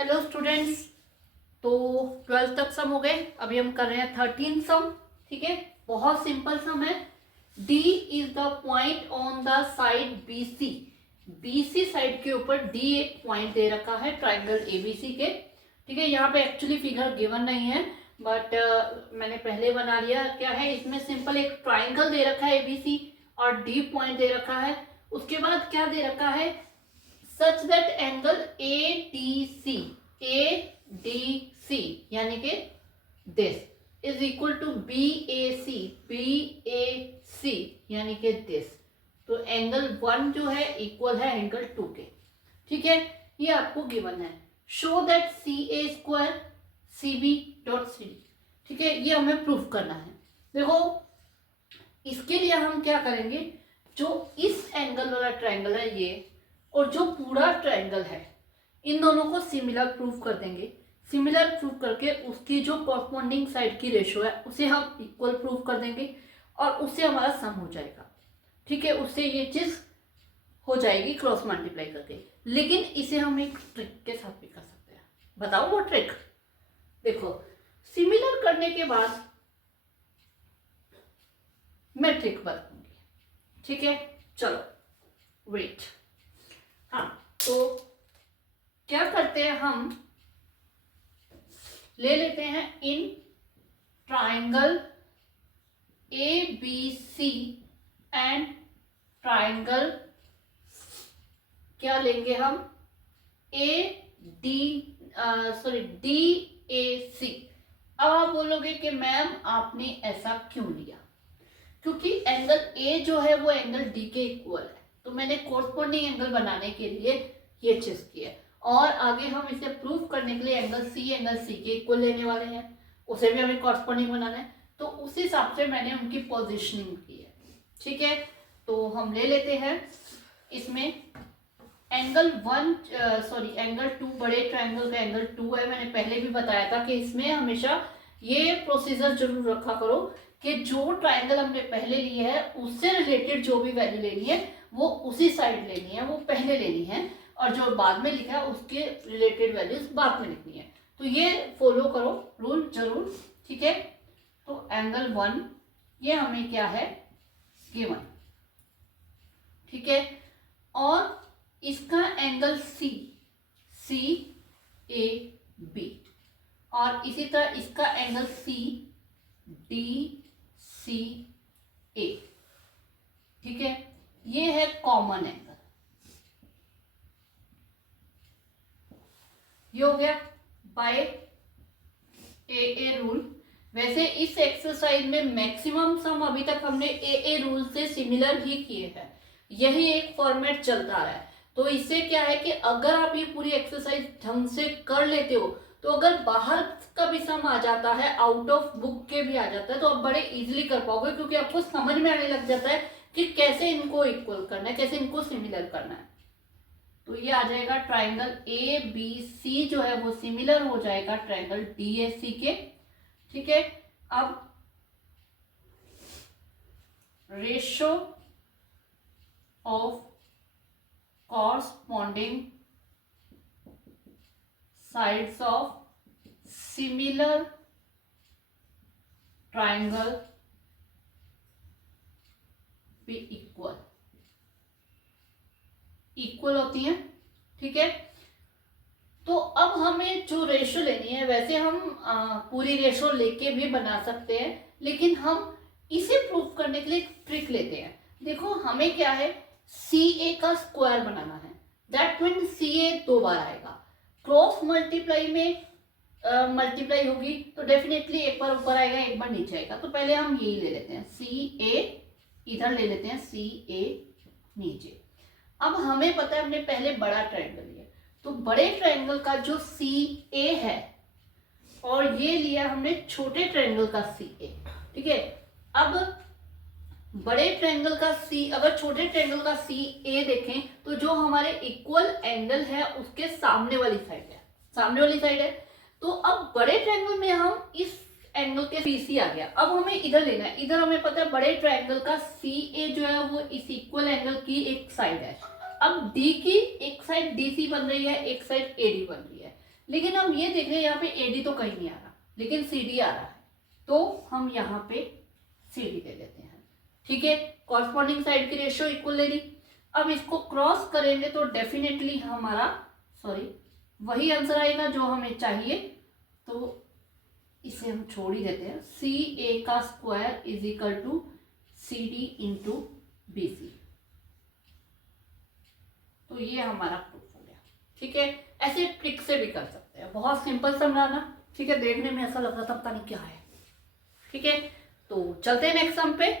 Hello students. तो 12th तक सम हो गए, अभी हम कर रहे हैं 13 सम। ठीक है, बहुत सिंपल सम है। D is the point on the side BC। BC side के ऊपर D एक पॉइंट दे रखा है ट्राइंगल ABC के। ठीक है, यहाँ पे एक्चुअली फिगर गिवन नहीं है, बट मैंने पहले बना लिया। क्या है इसमें, सिंपल एक ट्राइंगल दे रखा है ABC और D पॉइंट दे रखा है। उसके बाद क्या दे रखा है, सच दैट एंगल ADC यानी कि this is equal to BAC यानी कि दिस। तो एंगल 1 जो है इक्वल है एंगल 2 के। ठीक है, ये आपको गिवन है। Show that CA square CB dot CD। ठीक है, ये हमें प्रूफ करना है। देखो, इसके लिए हम क्या करेंगे, जो इस एंगल वाला ट्रायंगल है ये, और जो पूरा ट्रायंगल है, इन दोनों को सिमिलर प्रूफ कर देंगे। सिमिलर प्रूफ करके उसकी जो कॉरस्पॉन्डिंग साइड की रेशो है उसे हम इक्वल प्रूफ कर देंगे और उससे हमारा सम हो जाएगा। ठीक है, उससे ये चीज हो जाएगी क्रॉस मल्टीप्लाई करके। लेकिन इसे हम एक ट्रिक के साथ भी कर सकते हैं। बताओ वो ट्रिक। देखो, सिमिलर करने के बाद मैं ट्रिक बताऊंगी। ठीक है, चलो वेट। हाँ, तो क्या करते हैं, हम ले लेते हैं in triangle ABC and triangle, क्या लेंगे हम, DAC। अब आप बोलोगे कि मैम आपने ऐसा क्यों लिया, क्योंकि एंगल A जो है वो एंगल D के इक्वल है, तो मैंने कोरस्पॉन्डिंग एंगल बनाने के लिए ये चीज की है। और आगे हम इसे प्रूफ करने के लिए एंगल C के इक्वल लेने वाले हैं, उसे भी हमें कॉरस्पॉन्डिंग बनाना है। तो उस हिसाब से मैंने उनकी पोजीशनिंग की है। ठीक है, तो हम ले लेते हैं इसमें एंगल 2, बड़े ट्रायंगल का एंगल 2 है। मैंने पहले भी बताया था कि इसमें हमेशा ये प्रोसीजर जरूर रखा करो कि जो ट्रायंगल हमने पहले लिए है उससे रिलेटेड जो भी वैल्यू लेनी है वो उसी साइड लेनी है, वो पहले लेनी है, और जो बाद में लिखा है उसके रिलेटेड वैल्यूज बाद में लिखनी है। तो ये फॉलो करो रूल जरूर। ठीक है, तो एंगल 1 ये हमें क्या है, गिवन। ठीक है, और इसका एंगल CAB, और इसी तरह इसका एंगल CDCA। ठीक है, ये है कॉमन एंगल। ये हो गया बाय AA रूल। वैसे इस एक्सरसाइज में मैक्सिमम सम अभी तक हमने AA रूल से सिमिलर ही किए हैं, यही एक फॉर्मेट चलता रहा है। तो इससे क्या है कि अगर आप ये पूरी एक्सरसाइज ढंग से कर लेते हो, तो अगर बाहर का भी सम आ जाता है, आउट ऑफ बुक के भी आ जाता है, तो आप बड़े इजीली कर पाओगे, क्योंकि आपको समझ में आने लग जाता है कि कैसे इनको इक्वल करना है, कैसे इनको सिमिलर करना है। तो ये आ जाएगा ट्राइंगल ABC जो है वो सिमिलर हो जाएगा ट्राइंगल DAC के। ठीक है, अब ratio of corresponding sides of similar triangle भी इक्वल होती हैं। ठीक है, तो अब हमें जो रेशो लेनी है, वैसे हम पूरी रेशो लेके भी बना सकते हैं, लेकिन हम इसे प्रूफ करने के लिए एक ट्रिक लेते हैं। देखो, हमें क्या है, CA का स्क्वायर बनाना है। दैट मीन CA 2 बार आएगा। क्रॉस मल्टीप्लाई में मल्टीप्लाई होगी तो डेफिनेटली एक बार ऊपर आएगा, एक बार नीचे आएगा। तो पहले हम यही ले लेते हैं, CA इधर ले लेते हैं, CA नीचे। अब हमें पता है हमने पहले बड़ा ट्रायंगल लिया, तो बड़े ट्रायंगल का जो CA है, और ये लिया हमने छोटे ट्रायंगल का CA। ठीक है, अब बड़े ट्रायंगल का C, अगर छोटे ट्रायंगल का CA देखें तो जो हमारे इक्वल एंगल है उसके सामने वाली साइड है। तो अब बड़े ट्रायंगल में हम इस एंगल के BC आ गया, अब हमें इधर लेना है। इधर हमें पता है बड़े ट्रायंगल का CA जो है वो इस इक्वल एंगल की एक साइड है। अब D की एक साइड DC बन रही है, एक साइड AD बन रही है, लेकिन हम ये देख रहे हैं यहाँ पे AD तो कहीं नहीं आ रहा, लेकिन CD आ रहा है, तो हम यहाँ पे CD ले लेते हैं। ठीक है, कॉरस्पॉन्डिंग साइड की रेशियो इक्वल ले ली। अब इसको क्रॉस करेंगे तो डेफिनेटली हमारा वही आंसर आएगा जो हमें चाहिए, तो इसे हम छोड़ ही देते हैं। CA का square is equal to CD into BC। तो ये हमारा प्रूफ हो गया। ठीक है, ऐसे ट्रिक से भी कर सकते हैं, बहुत सिंपल समझाना। ठीक है, देखने में ऐसा लग रहा था पता नहीं क्या है। ठीक है, तो चलते हैं नेक्स्ट सम पे।